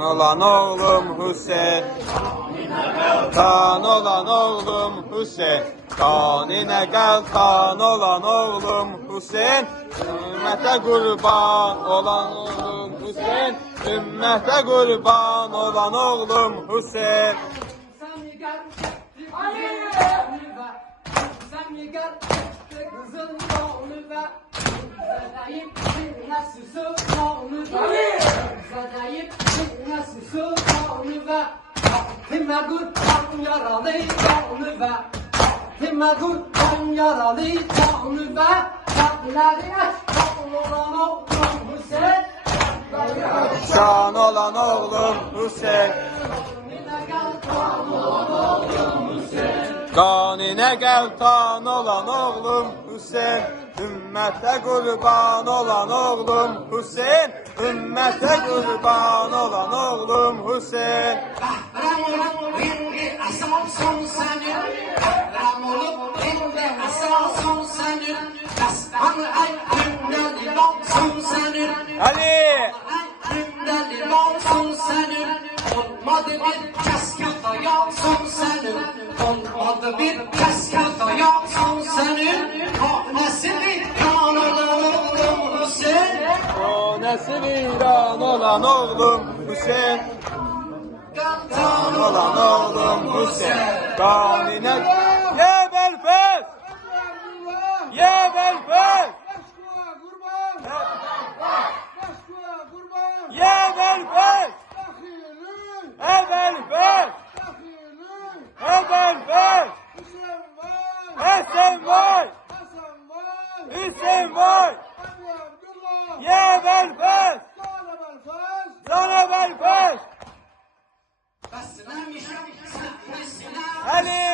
olan oğlum Hüseyin. Kan olan oğlum Hüseyin. Kanine gel kan olan oğlum Hüseyin. Ümmete kurban olan oğlum Hüseyin. Ümmete kurban olan oğlum Hüseyin. Şan olan oğlum Hüseyin. Kanine gel tan olan oğlum Hüseyin. Ümmete kurban olan oğlum Hüseyin. Ümmete kurban olan oğlum Hüseyin. Ali! Olmadı bir kaskada yansın senin. Olmadı bir kaskada yansın senin. Nasıl bir kan oğlum Hüseyin. O nasıl İran olan oğlum Hüseyin. Kan olan oğlum Hüseyin. Kanine ye belfez. Ye belfez. Ye belfez. Ebelfez. Ebelfez. Hüseyin var. Hüseyin var. Ye belfez. Sana belfez. Ali.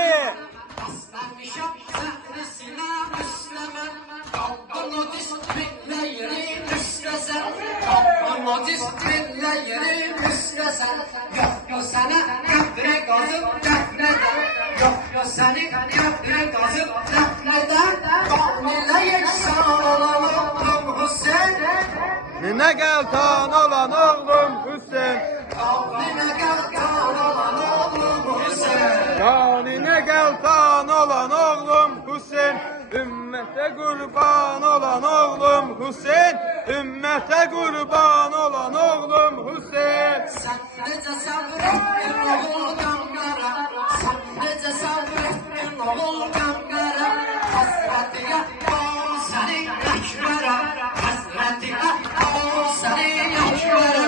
Yok sana köprü gazıp defneden. Yok seni köprü gazıp defneden. Kavmiyle yeksan olan oğlum Hüseyin. Ne gel tan olan oğlum Hüseyin. Kavmiyle gel kan olan oğlum Hüseyin. Kanine gel tan olan oğlum Hüseyin. Ümmete kurban olan oğlum Hüseyin. Ümmete kurban olan oğlum Hüseyin. Sen nece sabrettin oğul Gangara. Sen nece sabrettin oğul Gangara. Hazretiye doğru seni yaklara. Hazretiye doğru seni yaklara.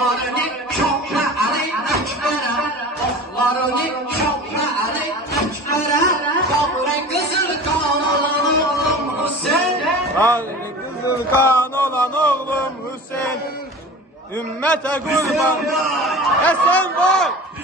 Oğlarını çokla Ali yaklara. Oğlarını çokla Ali yaklara. Kabri kızıl kan olan oğlum Hüseyin. Kalbi kızıl kan olan oğlum Hüseyin. Ümmete kurban. Esen var.